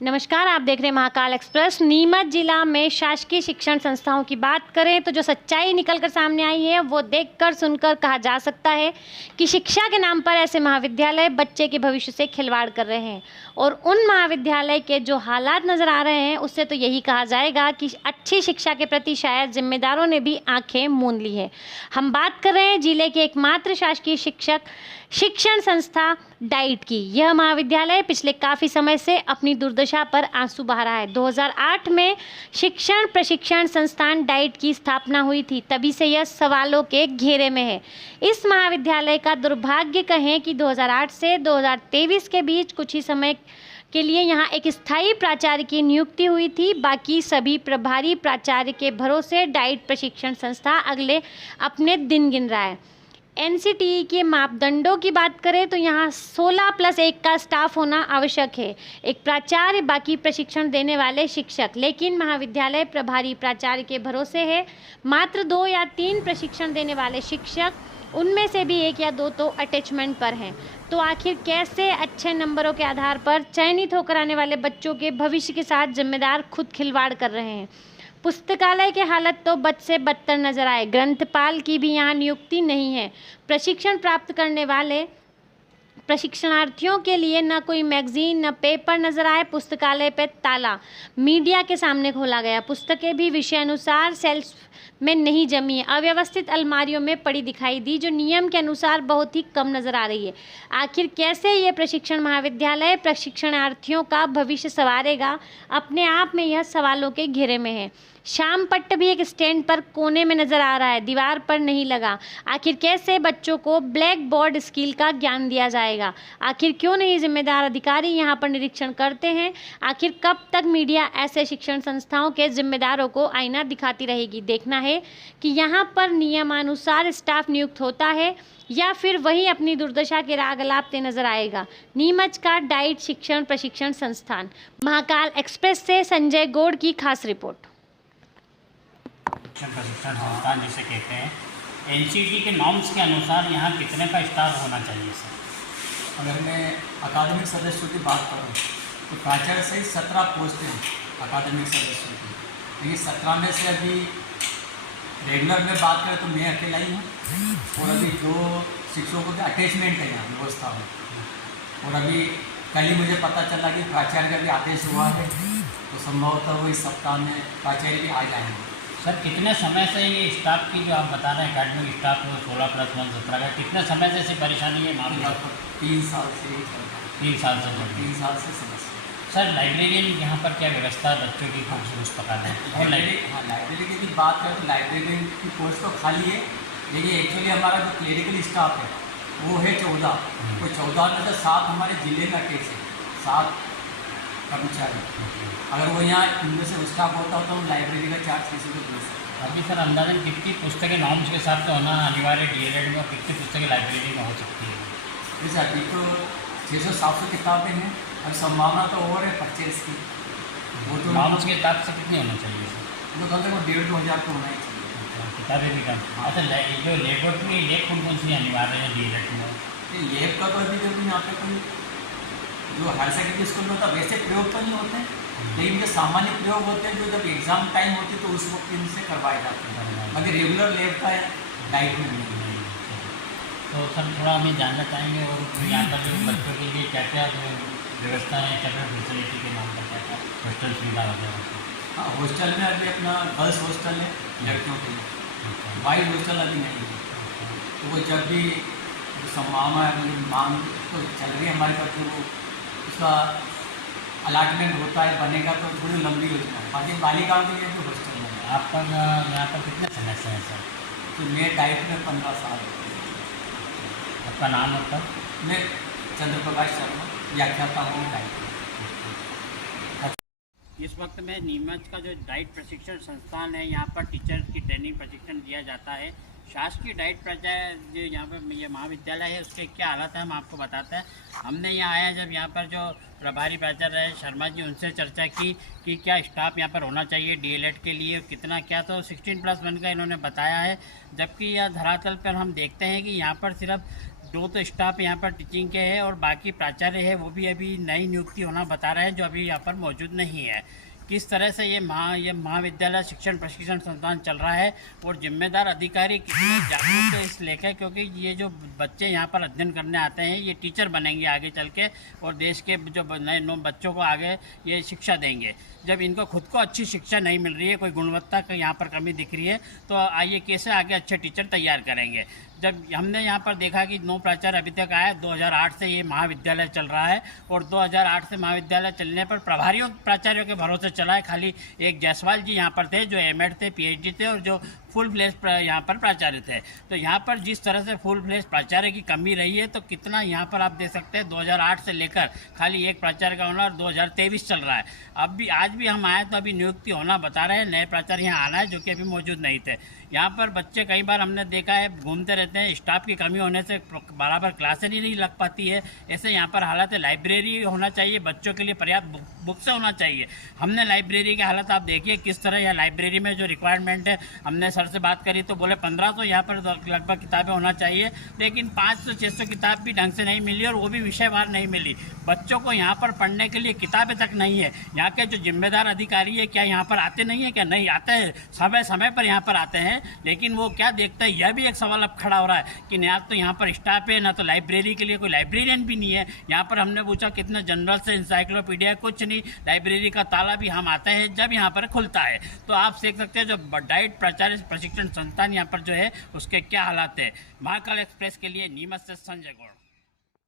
नमस्कार, आप देख रहे हैं महाकाल एक्सप्रेस। नीमच जिला में शासकीय शिक्षण संस्थाओं की बात करें तो जो सच्चाई निकलकर सामने आई है वो देखकर सुनकर कहा जा सकता है कि शिक्षा के नाम पर ऐसे महाविद्यालय बच्चे के भविष्य से खिलवाड़ कर रहे हैं और उन महाविद्यालय के जो हालात नज़र आ रहे हैं उससे तो यही कहा जाएगा कि अच्छी शिक्षा के प्रति शायद जिम्मेदारों ने भी आंखें मूंद ली है। हम बात कर रहे हैं जिले के एकमात्र शासकीय शिक्षण संस्था डाइट की। यह महाविद्यालय पिछले काफ़ी समय से अपनी दुर्दशा पर आंसू बहा रहा है। 2008 में शिक्षण प्रशिक्षण संस्थान डाइट की स्थापना हुई थी, तभी से यह सवालों के घेरे में है। इस महाविद्यालय का दुर्भाग्य कहें कि 2008 से 2023 के बीच कुछ ही समय के लिए यहाँ एक स्थायी प्राचार्य की नियुक्ति हुई थी। बाकी सभी प्रभारी प्राचार्य के भरोसे डाइट प्रशिक्षण संस्था अगले अपने दिन गिन रहा है। एनसीटीई के मापदंडों की बात करें तो यहाँ 16+1 का स्टाफ होना आवश्यक है, एक प्राचार्य बाकी प्रशिक्षण देने वाले शिक्षक। लेकिन महाविद्यालय प्रभारी प्राचार्य के भरोसे है, मात्र 2 या 3 प्रशिक्षण देने वाले शिक्षक, उनमें से भी 1 या 2 तो अटैचमेंट पर हैं। तो आखिर कैसे अच्छे नंबरों के आधार पर चयनित होकर आने वाले बच्चों के भविष्य के साथ जिम्मेदार खुद खिलवाड़ कर रहे हैं। पुस्तकालय की हालत तो बद से बदतर नजर आए। ग्रंथपाल की भी यहाँ नियुक्ति नहीं है। प्रशिक्षण प्राप्त करने वाले प्रशिक्षणार्थियों के लिए न कोई मैगजीन न पेपर नजर आए। पुस्तकालय पे ताला मीडिया के सामने खोला गया। पुस्तकें भी विषय अनुसार सेल्फ में नहीं जमी है, अव्यवस्थित अलमारियों में पड़ी दिखाई दी, जो नियम के अनुसार बहुत ही कम नज़र आ रही है। आखिर कैसे ये प्रशिक्षण महाविद्यालय प्रशिक्षणार्थियों का भविष्य संवारेगा, अपने आप में यह सवालों के घेरे में है। शाम पट्ट भी एक स्टैंड पर कोने में नज़र आ रहा है, दीवार पर नहीं लगा। आखिर कैसे बच्चों को ब्लैक बोर्ड स्किल का ज्ञान दिया जाएगा? आखिर क्यों नहीं जिम्मेदार अधिकारी यहाँ पर निरीक्षण करते हैं? आखिर कब तक मीडिया ऐसे शिक्षण संस्थाओं के जिम्मेदारों को आईना दिखाती रहेगी? देखना है कि यहाँ पर नियमानुसार स्टाफ नियुक्त होता है या फिर वही अपनी दुर्दशा के राग अलापते नजर आएगा। नीमच का डाइट शिक्षण प्रशिक्षण संस्थान। महाकाल एक्सप्रेस से संजय गौड़ की खास रिपोर्ट। शिक्षण प्रशिक्षण संस्थान जिसे कहते हैं, एनसीटी के नॉर्म्स के अनुसार यहाँ कितने का स्टाफ होना चाहिए सर? अगर मैं अकादमिक सदस्यों की बात करूँ तो प्राचार्य सहित 17 पोस्ट हैं अकादमिक सदस्यों की, लेकिन 17 में से अभी रेगुलर में बात करें तो मैं अकेला ही हूँ और अभी 2 शिक्षकों के अटैचमेंट है यहाँ व्यवस्था में। और अभी कल ही मुझे पता चला कि प्राचार्य का भी आदेश हुआ है, तो संभवतः वो इस सप्ताह में प्राचार्य भी आ जाएंगे। सर कितने समय से ये स्टाफ की जो आप बता रहे हैं अकेडमिक स्टाफ 16+1 17 का, कितने समय से ऐसी परेशानी है? मामला 3 साल से 3 साल से 3 साल से समस्या। सर लाइब्रेरियन यहाँ पर क्या व्यवस्था है बच्चों की पुस्तकालय में? और लाइब्रेरी की बात करें तो लाइब्रेरी की पोस्ट तो खाली है, लेकिन एक्चुअली हमारा जो क्लिनिकल स्टाफ है वो है 14। तो 14 में से 7 हमारे ज़िले में अटैच है, 7 कर्मचारी। अगर वो यहाँ इनमें से स्टाफ होता तो हम लाइब्रेरी का चार्ज किसी को दे सकते। अभी सर अंदाजन कितनी पुस्तकें नॉर्म्स के हिसाब से होना अनिवार्य डीएलएड में, और कितनी पुस्तकें लाइब्रेरी में हो सकती है? जैसे अभी तो 600-700 किताबें हैं, और संभावना तो और है परचेज की। वो तो नॉर्म्स के हिसाब से कितनी होना चाहिए सर? वो कम से कम 1,500-2 हज़ार तो होना ही चाहिए। किताबें भी कम। अच्छा, जो लेबोरेटरी लैब कौन सी अनिवार्य है डीएलएड में? लैब का तो अभी जब यहाँ पे कोई जो हायर सेकेंडरी स्कूल में होता है वैसे प्रयोग तो नहीं होते हैं, लेकिन जो सामान्य प्रयोग होते हैं जो जब एग्ज़ाम टाइम होती है तो उस वक्त इनसे करवाए जाते हैं, मगर रेगुलर लैब का डाइट में नहीं है। तो सर थोड़ा हमें जानना चाहेंगे और यहाँ पर जो बच्चों के लिए क्या क्या जो व्यवस्था है, क्या क्या फैसिलिटी के नाम पर क्या क्या हॉस्टल सुविधा वगैरह? हाँ, हॉस्टल में अभी अपना गर्ल्स हॉस्टल है लड़कियों के लिए, बॉयज़ हॉस्टल अभी नहीं है। तो वो जब भी संभावना है मांग तो चल रही है हमारे पास, वो उसका अलाटमेंट होता है बनेगा तो थोड़ी लंबी योजना है। बाकी बालिकाओं के लिए तो हॉस्टल है। आपका यहाँ पर कितने समय से है सर? तो मैं डाइट में 15 साल। आपका नाम होता? मैं चंद्रप्रकाश शर्मा, व्याख्याता हूँ डाइट। इस वक्त में नीमच का जो डाइट प्रशिक्षण संस्थान है, यहाँ पर टीचर की ट्रेनिंग प्रशिक्षण दिया जाता है। शासकीय डाइट प्राचार्य जो यहाँ पर ये महाविद्यालय है उसके क्या हालत है हम आपको बताते हैं। हमने यहाँ आया जब यहाँ पर जो प्रभारी प्राचार्य है शर्मा जी उनसे चर्चा की कि क्या स्टाफ यहाँ पर होना चाहिए डीएलएड के लिए कितना क्या, तो 16+1 का इन्होंने बताया है। जबकि यह धरातल पर हम देखते हैं कि यहाँ पर सिर्फ 2 तो स्टाफ यहाँ पर टीचिंग के हैं और बाकी प्राचार्य है वो भी अभी नई नियुक्ति होना बता रहे हैं जो अभी यहाँ पर मौजूद नहीं है। किस तरह से ये महाविद्यालय शिक्षण प्रशिक्षण संस्थान चल रहा है और जिम्मेदार अधिकारी कितने जागरूक है इस लेकर, क्योंकि ये जो बच्चे यहाँ पर अध्ययन करने आते हैं ये टीचर बनेंगे आगे चल के और देश के जो नए बच्चों को आगे ये शिक्षा देंगे। जब इनको खुद को अच्छी शिक्षा नहीं मिल रही है, कोई गुणवत्ता का यहाँ पर कमी दिख रही है, तो आइए कैसे आगे अच्छे टीचर तैयार करेंगे। जब हमने यहाँ पर देखा कि 9 प्राचार्य अभी तक आए, 2008 से ये महाविद्यालय चल रहा है और 2008 से महाविद्यालय चलने पर प्रभारियों प्राचार्यों के भरोसे चला है। खाली एक जायसवाल जी यहाँ पर थे जो एमएड थे, पीएचडी थे और जो फुल फ्लेज यहाँ पर प्राचार्य थे। तो यहाँ पर जिस तरह से फुल फ्लेज प्राचार्य की कमी रही है, तो कितना यहाँ पर आप देख सकते हैं 2008 से लेकर खाली एक प्राचार्य का होना और 2023 चल रहा है। अब भी आज भी हम आए तो अभी नियुक्ति होना बता रहे हैं, नए प्राचार्य यहाँ आना है जो कि अभी मौजूद नहीं थे। यहाँ पर बच्चे कई बार हमने देखा है घूमते रहते हैं, स्टाफ की कमी होने से बराबर क्लासें नहीं लग पाती है। ऐसे यहाँ पर हालत है। लाइब्रेरी होना चाहिए, बच्चों के लिए पर्याप्त बुक्स होना चाहिए। हमने लाइब्रेरी की हालत आप देखिए किस तरह यहाँ लाइब्रेरी में जो रिक्वायरमेंट है, हमने सर से बात करी तो बोले 1500 यहाँ पर लगभग किताबें होना चाहिए, लेकिन 500-600 किताब भी ढंग से नहीं मिली और वो भी विषयवार नहीं मिली। बच्चों को यहाँ पर पढ़ने के लिए किताबें तक नहीं है। यहाँ के जो जिम्मेदार अधिकारी है क्या यहाँ पर आते नहीं है? क्या नहीं आते हैं? समय समय पर यहाँ पर आते हैं, लेकिन वो क्या देखते हैं, यह भी एक सवाल अब खड़ा हो रहा है कि ना तो यहाँ पर स्टाफ है, ना तो लाइब्रेरी के लिए कोई लाइब्रेरियन भी नहीं है। यहाँ पर हमने पूछा कितने जनरल से इंसाइक्लोपीडिया, कुछ नहीं। लाइब्रेरी का ताला भी हम आते हैं जब यहाँ पर खुलता है। तो आप देख सकते हैं जो डाइट प्राचार्य प्रशिक्षण संस्थान यहाँ पर जो है उसके क्या हालात है। महाकाल एक्सप्रेस के लिए नीमच से संजय गौड़।